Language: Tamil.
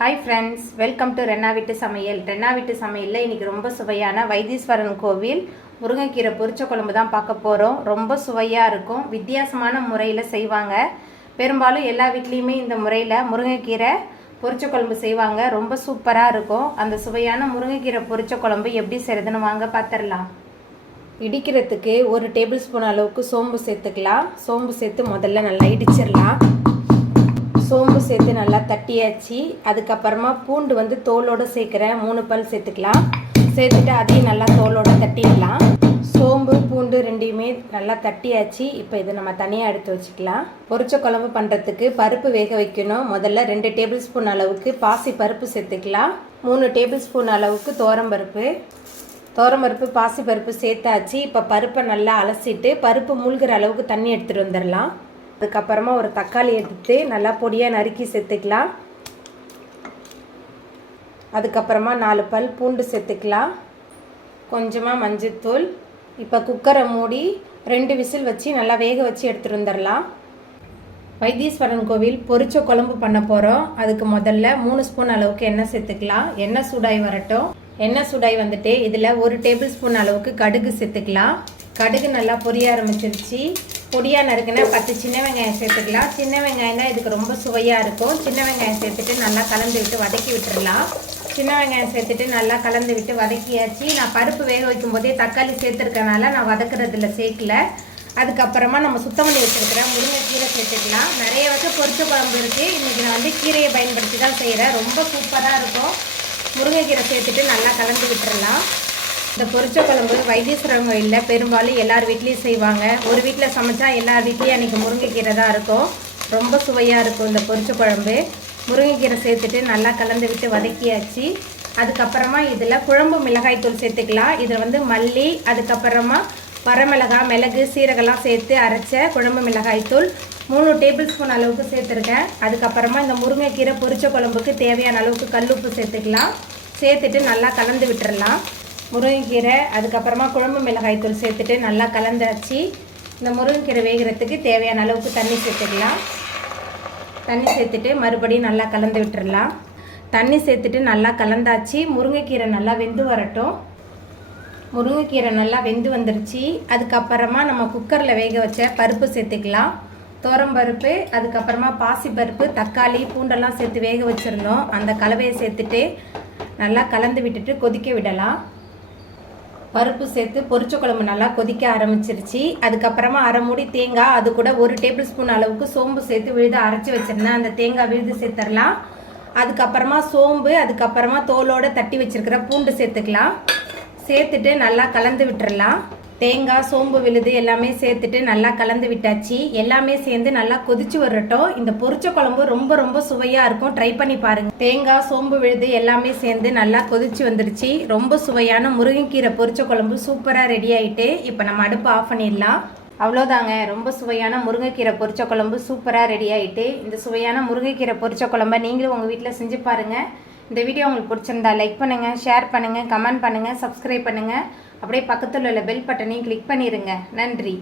Hi friends, welcome to Renna வீட்டு சமையல். ரென்னா வீட்டு சமையலில் இன்றைக்கி ரொம்ப சுவையான வைத்தீஸ்வரன் கோவில் முருங்கைக்கீரை பொரிச்ச குழம்பு தான் பார்க்க போகிறோம். ரொம்ப சுவையாக இருக்கும். வித்தியாசமான முறையில் செய்வாங்க. பெரும்பாலும் எல்லா வீட்லேயுமே இந்த முறையில் முருங்கைக்கீரை பொரிச்ச குழம்பு செய்வாங்க. ரொம்ப சூப்பராக இருக்கும். அந்த சுவையான முருங்கைக்கீரை பொரிச்ச குழம்பு எப்படி செய்கிறதுன்னு வாங்க பார்த்துடலாம். இடிக்கிறதுக்கு 1 டேபிள் ஸ்பூன் அளவுக்கு சோம்பு சேர்த்துக்கலாம். சோம்பு சேர்த்து முதல்ல நல்லா இடிச்சிடலாம். சோம்பு சேர்த்து நல்லா தட்டியாச்சு. அதுக்கப்புறமா பூண்டு தோலோடு சேர்க்குறேன். 3 பல் சேர்த்துக்கலாம். சேர்த்துட்டு அதையும் நல்லா தோலோடு தட்டிடலாம். சோம்பு பூண்டு ரெண்டையுமே நல்லா தட்டியாச்சு. இப்போ இதை நம்ம தனியாக எடுத்து வச்சுக்கலாம். பொரிச்ச குழம்பு பண்ணுறதுக்கு பருப்பு வேக வைக்கணும். முதல்ல 2 டேபிள் ஸ்பூன் அளவுக்கு பாசி பருப்பு சேர்த்துக்கலாம். 3 டேபிள் ஸ்பூன் அளவுக்கு தோரம்பருப்பு பாசி பருப்பு சேர்த்தாச்சு. இப்போ பருப்பை நல்லா அலசிட்டு பருப்பு மூழ்கிற அளவுக்கு தண்ணி எடுத்துகிட்டு வந்துடலாம். அதுக்கப்புறமா ஒரு தக்காளி எடுத்து நல்லா பொடியாக நறுக்கி சேர்த்துக்கலாம். அதுக்கப்புறமா 4 பல் பூண்டு சேர்த்துக்கலாம். கொஞ்சமாக மஞ்சத்தூள். இப்போ குக்கரை மூடி 2 விசில் வச்சு நல்லா வேக வச்சு எடுத்துகிட்டு வந்துடலாம். வைத்தீஸ்வரன் கோவில் பொரிச்ச குழம்பு பண்ண போகிறோம். அதுக்கு முதல்ல 3 ஸ்பூன் அளவுக்கு எண்ணெய் சேர்த்துக்கலாம். எண்ணெய் சூடாகி வரட்டும். எண்ணெய் சூடாகி வந்துட்டு இதில் 1 டேபிள் ஸ்பூன் அளவுக்கு கடுகு சேர்த்துக்கலாம். கடுகு நல்லா பொரிய ஆரம்பிச்சிருச்சு. பொடியாக நறுக்குன்னா 10 சின்ன வெங்காயம் சேர்த்துக்கலாம். சின்ன வெங்காயம் தான் இதுக்கு ரொம்ப சுவையாக இருக்கும். சின்ன வெங்காயம் சேர்த்துட்டு நல்லா கலந்து விட்டு வதக்கி விட்டுடலாம். சின்ன வெங்காயம் சேர்த்துட்டு நல்லா கலந்து விட்டு வதக்கியாச்சு. நான் பருப்பு வேக வைக்கும் போதே தக்காளி சேர்த்துருக்கனால நான் வதக்குறதுல சேர்க்கல. அதுக்கப்புறமா நம்ம சுத்தம் பண்ணி வச்சுருக்கிற முருங்கைக்கீரை சேர்த்துக்கலாம். நிறைய வகை பொரிச்ச குழம்பு இருக்குது. இன்றைக்கி நான் கீரையை பயன்படுத்தி தான் செய்கிறேன். ரொம்ப சூப்பராக இருக்கும். முருங்கைக்கீரை சேர்த்துட்டு நல்லா கலந்து விட்டுடலாம். இந்த பொரிச்ச குழம்பு வைத்தீஸ்வரன் கோயிலில் பெரும்பாலும் எல்லார் வீட்லேயும் செய்வாங்க. ஒரு வீட்டில் சமைச்சா எல்லார் வீட்லேயும் அன்றைக்கி முருங்கைக்கீரை தான் இருக்கும். ரொம்ப சுவையாக இருக்கும் இந்த பொரிச்ச குழம்பு. முருங்கைக்கீரை சேர்த்துட்டு நல்லா கலந்து விட்டு வதக்கியாச்சு. அதுக்கப்புறமா இதில் குழம்பு மிளகாய் தூள் சேர்த்துக்கலாம். இதில் மல்லி, அதுக்கப்புறமா வரமிளகாய், மிளகு, சீரகெல்லாம் சேர்த்து அரைச்ச குழம்பு மிளகாய் தூள் 3 டேபிள் ஸ்பூன் அளவுக்கு சேர்த்துருக்கேன். அதுக்கப்புறமா இந்த முருங்கைக்கீரை பொரிச்ச குழம்புக்கு தேவையான அளவுக்கு கல்லுப்பு சேர்த்துக்கலாம். சேர்த்துட்டு நல்லா கலந்து விட்டுடலாம். முருங்கைக்கீரை அதுக்கப்புறமா குழம்பு மிளகாய் தூள் சேர்த்துட்டு நல்லா கலந்தாச்சு. இந்த முருங்கைக்கீரை வேகிறதுக்கு தேவையான அளவுக்கு தண்ணி சேர்த்துக்கலாம். தண்ணி சேர்த்துட்டு மறுபடியும் நல்லா கலந்து விட்டுடலாம். தண்ணி சேர்த்துட்டு நல்லா கலந்தாச்சு. முருங்கைக்கீரை நல்லா வெந்து வரட்டும். முருங்கைக்கீரை நல்லா வெந்து வந்துருச்சு. அதுக்கப்புறமா நம்ம குக்கரில் வேக வச்ச பருப்பு சேர்த்துக்கலாம். பருப்பு, அதுக்கப்புறமா பாசி பருப்பு, தக்காளி, பூண்டெல்லாம் சேர்த்து வேக வச்சுருந்தோம். அந்த கலவையை சேர்த்துட்டு நல்லா கலந்து விட்டுட்டு கொதிக்க விடலாம். பருப்பு சேர்த்து பொரிச்ச குழம்பு நல்லா கொதிக்க ஆரம்பிச்சிருச்சு. அதுக்கப்புறமா அரை மூடி தேங்காய், அது கூட 1 டேபிள் ஸ்பூன் அளவுக்கு சோம்பு சேர்த்து விழுது அரைச்சி வச்சிருந்தேன். அந்த தேங்காய் விழுது சேர்த்துடலாம். அதுக்கப்புறமா சோம்பு, அதுக்கப்புறமா தோலோடு தட்டி வச்சிருக்கிற பூண்டு சேர்த்துக்கலாம். சேர்த்துட்டு நல்லா கலந்து விட்டுறலாம். தேங்காய், சோம்பு விழுது எல்லாமே சேர்த்துட்டு நல்லா கலந்து விட்டாச்சு. எல்லாமே சேர்ந்து நல்லா கொதிச்சு வரட்டும். இந்த பொரிச்ச குழம்பு ரொம்ப ரொம்ப சுவையாக இருக்கும். ட்ரை பண்ணி பாருங்கள். தேங்காய், சோம்பு விழுது எல்லாமே சேர்ந்து நல்லா கொதிச்சு வந்துருச்சு. ரொம்ப சுவையான முருங்கைக்கீரை பொரிச்ச குழம்பு சூப்பராக ரெடி ஆகிட்டு இப்போ நம்ம அடுப்பு ஆஃப் பண்ணிடலாம். அவ்வளோதாங்க. ரொம்ப சுவையான முருங்கைக்கீரை பொரிச்ச குழம்பு சூப்பராக ரெடி ஆகிட்டு. இந்த சுவையான முருங்கைக்கீரை பொரிச்ச குழம்பை நீங்களும் உங்கள் வீட்டில் செஞ்சு பாருங்கள். இந்த வீடியோ உங்களுக்கு பிடிச்சிருந்தா லைக் பண்ணுங்கள், ஷேர் பண்ணுங்கள், கமெண்ட் பண்ணுங்கள், சப்ஸ்கிரைப் பண்ணுங்கள். அப்படியே பக்கத்தில் உள்ள பெல் பட்டனையும் கிளிக் பண்ணிடுங்க. நன்றி.